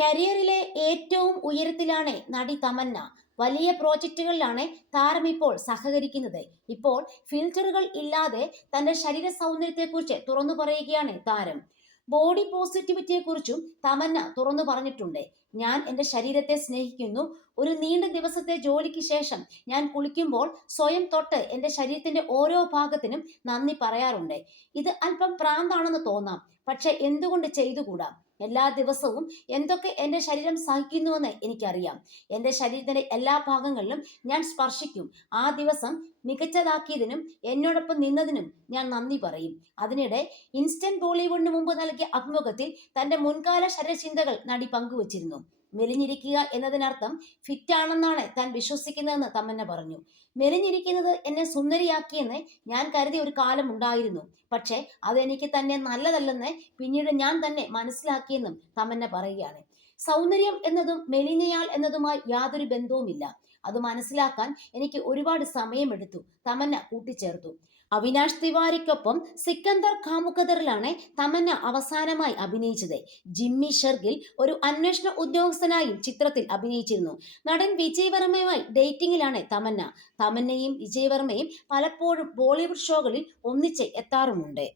കരിയറിലെ ഏറ്റവും ഉയരത്തിലാണ് നടി തമന്ന. വലിയ പ്രോജക്റ്റുകളിലാണ് താരം ഇപ്പോൾ സഹകരിക്കുന്നത്. ഇപ്പോൾ ഫിൽറ്ററുകൾ ഇല്ലാതെ തന്റെ ശരീര സൗന്ദര്യത്തെക്കുറിച്ച് തുറന്നു പറയുകയാണ് താരം. ബോഡി പോസിറ്റിവിറ്റിയെക്കുറിച്ചും തമന്ന തുറന്നു പറഞ്ഞിട്ടുണ്ട്. ഞാൻ എൻ്റെ ശരീരത്തെ സ്നേഹിക്കുന്നു. ഒരു നീണ്ട ദിവസത്തെ ജോലിക്ക് ശേഷം ഞാൻ കുളിക്കുമ്പോൾ സ്വയം തൊട്ട് എൻ്റെ ശരീരത്തിന്റെ ഓരോ ഭാഗത്തിനും നന്ദി പറയാറുണ്ട്. ഇത് അല്പം പ്രാന്താണെന്ന് തോന്നാം, പക്ഷെ എന്തുകൊണ്ട് ചെയ്തുകൂടാ? എല്ലാ ദിവസവും എന്തൊക്കെ എൻ്റെ ശരീരം സഹിക്കുന്നുവെന്ന് എനിക്കറിയാം. എൻ്റെ ശരീരത്തിന്റെ എല്ലാ ഭാഗങ്ങളിലും ഞാൻ സ്പർശിക്കും. ആ ദിവസം മികച്ചതാക്കിയതിനും എന്നോടൊപ്പം നിന്നതിനും ഞാൻ നന്ദി പറയും. അതിനിടെ ഇൻസ്റ്റന്റ് ബോളിവുഡിന് മുമ്പ് നൽകിയ അഭിമുഖത്തിൽ തന്റെ മുൻകാല ശരീരചിന്തകൾ നടി പങ്കുവച്ചിരുന്നു. മെലിഞ്ഞിരിക്കുക എന്നതിനർത്ഥം ഫിറ്റ് ആണെന്നാണ് താൻ വിശ്വസിക്കുന്നതെന്ന് തമന്ന പറഞ്ഞു. മെലിഞ്ഞിരിക്കുന്നത് എന്നെ സുന്ദരിയാക്കിയെന്ന് ഞാൻ കരുതിയ ഒരു കാലം ഉണ്ടായിരുന്നു. പക്ഷേ അതെനിക്ക് തന്നെ നല്ലതല്ലെന്ന് പിന്നീട് ഞാൻ തന്നെ മനസ്സിലാക്കിയെന്നും തമന്ന പറയുകയാണ്. സൗന്ദര്യം എന്നതും മെലിഞ്ഞയാൾ എന്നതുമായി യാതൊരു ബന്ധവുമില്ല. അത് മനസ്സിലാക്കാൻ എനിക്ക് ഒരുപാട് സമയമെടുത്തു, തമന്ന കൂട്ടിച്ചേർത്തു. അവിനാഷ് തിവാരിക്കൊപ്പം സിക്കന്ദർ ഖാമുഖദറിലാണ് തമന്ന അവസാനമായി അഭിനയിച്ചത്. ജിമ്മി ഷെർഗിൽ ഒരു അന്വേഷണ ഉദ്യോഗസ്ഥനായും ചിത്രത്തിൽ അഭിനയിച്ചിരുന്നു. നടൻ വിജയ് വർമ്മയുമായി ഡേറ്റിംഗിലാണ് തമന്ന. തമന്നയും വിജയ് വർമ്മയും പലപ്പോഴും ബോളിവുഡ് ഷോകളിൽ ഒന്നിച്ച് എത്താറുമുണ്ട്.